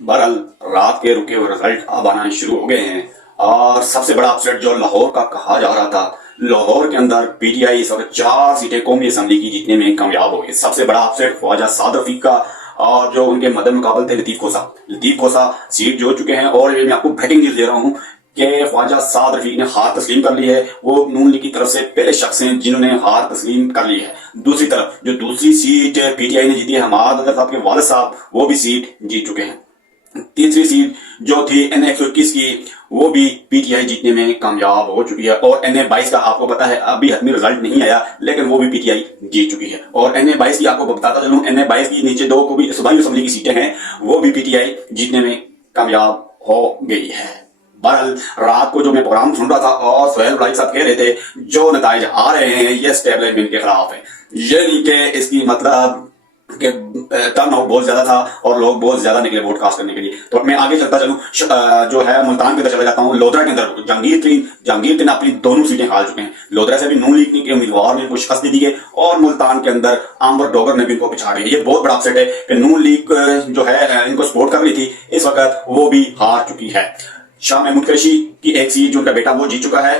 बहरहाल रात के रुके हुए रिजल्ट अब आना शुरू हो गए हैं और सबसे बड़ा अपसेट जो लाहौर का कहा जा रहा था, लाहौर के अंदर पीटीआई इस वक्त 4 सीटें कौमी असम्बली की जीतने में कामयाब हो गई। सबसे बड़ा अपसेट ख्वाजा साद रफीक का और जो उनके मदद मुकाबल थे लतीफ खोसा सीट जो चुके हैं। और ये मैं आपको ब्रेकिंग न्यूज दे रहा हूँ कि ख्वाजा साद रफीक ने हार तस्लीम कर ली है। वो नून लीग की तरफ से पहले शख्स हैं जिन्होंने हार तस्लीम कर ली है। दूसरी तरफ जो दूसरी सीट पीटीआई ने जीती है, हमाद अदर साहब के वालिद साहब वो भी सीट जीत चुके हैं। तीसरी सीट जो थी एनए 121 की, वो भी पीटीआई जीतने में कामयाब हो चुकी है। और एनए 22 का आपको पता है अभी हतमी रिजल्ट नहीं आया, लेकिन वो भी पीटीआई जीत चुकी है। और एनए 22 की आपको बताता चलूं, एनए 22 की नीचे दो को भी सूबाई असेंबली की सीटें हैं, वो भी पीटीआई जीतने में कामयाब हो गई है। बहरहाल रात को जो मैं प्रोग्राम सुन रहा था और सोहेल भाई साहब कह रहे थे जो नताइज आ रहे हैं ये एस्टेब्लिशमेंट के खिलाफ है, ये नहीं कि इसकी मतलब कि टर्न आउट बहुत ज्यादा था और लोग बहुत ज्यादा निकले वोट कास्ट करने के लिए। तो मैं आगे चलता चलूं, जो है मुल्तान की तरफ चला जाता हूं। लोधरा के अंदर जहांगीर तरीन अपनी दोनों सीटें हार चुके हैं। लोधरा से भी नून लीग के उम्मीदवार ने इनको शिकस्त दे दी है और मुल्तान के अंदर आंबर डोगर ने भी इनको पिछाड़ दिया। ये बहुत बड़ा अपसेट है कि नून लीग जो है इनको सपोर्ट कर रही थी, इस वक्त वो भी हार चुकी है। शाह महमूद कुरैशी की एक सीट जो उनका बेटा वो जीत चुका है।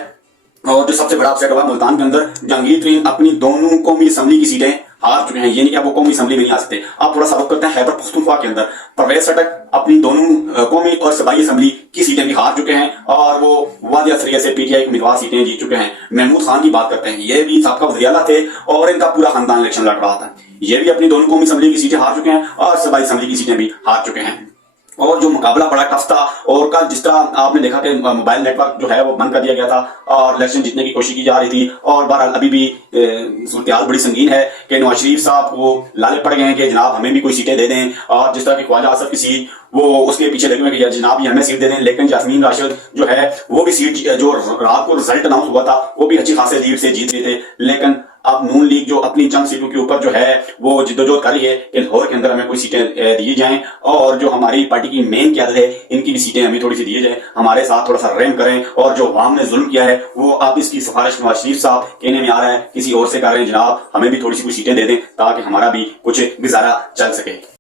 और जो सबसे बड़ा अपसेट हुआ मुल्तान के अंदर, जहांगीर तरीन अपनी दोनों कौमी असम्बली की सीटें हार चुके हैं। ये नहीं कि आप वो कौमी असम्बली में नहीं आ सकते। आप थोड़ा सा वक्त करते हैं खैबर पख्तूनख्वा के अंदर, परवेज खटक अपनी दोनों कौमी और सूबाई असम्बली की सीटें भी हार चुके हैं और वो वादी असरिया से पीटीआई के उम्मीदवार सीटें जीत चुके हैं। महमूद खान की बात करते हैं, ये भी साबका वज़ीर आला थे और इनका पूरा खानदान इलेक्शन लड़ रहा था। ये भी अपनी दोनों कौमी असम्बली की सीटें हार चुके हैं और सूबाई असम्बली की सीटें भी हार चुके हैं। और जो मुकाबला बड़ा टफ था, और कल जिस तरह आपने देखा कि मोबाइल नेटवर्क जो है वो बंद कर दिया गया था और इलेक्शन जीतने की कोशिश की जा रही थी। और बहरहाल अभी भी सूरत बड़ी संगीन है कि नवाज शरीफ साहब वो लाले पड़ गए हैं कि जनाब हमें भी कोई सीटें दे दें। और जिस तरह की ख्वाजा आसफ की सीट वो उसके पीछे लगे हुए कि जनाब ये हमें सीट दे दें। लेकिन जासमीन राशिद जो है वो भी सीट जो रात को रिजल्ट अनाउंस हुआ था वो भी अच्छी खासी लीड से जीत गए थे। लेकिन अब नून लीग जो अपनी चंद सीटों के ऊपर जो है वो जिद्दोजहद कर रही है कि लाहौर के अंदर हमें कोई सीटें दी जाएं और जो हमारी पार्टी की मेन क्यादत है इनकी भी सीटें हमें थोड़ी सी दी जाए, हमारे साथ थोड़ा सा रहम करें। और जो अवाम ने जुल्म किया है वो अब इसकी सिफारिश नवाज शरीफ साहब कहने में आ रहा है किसी और से कर रहे हैं, जनाब हमें भी थोड़ी सी कुछ सीटें दे दें ताकि हमारा भी कुछ गुजारा चल सके।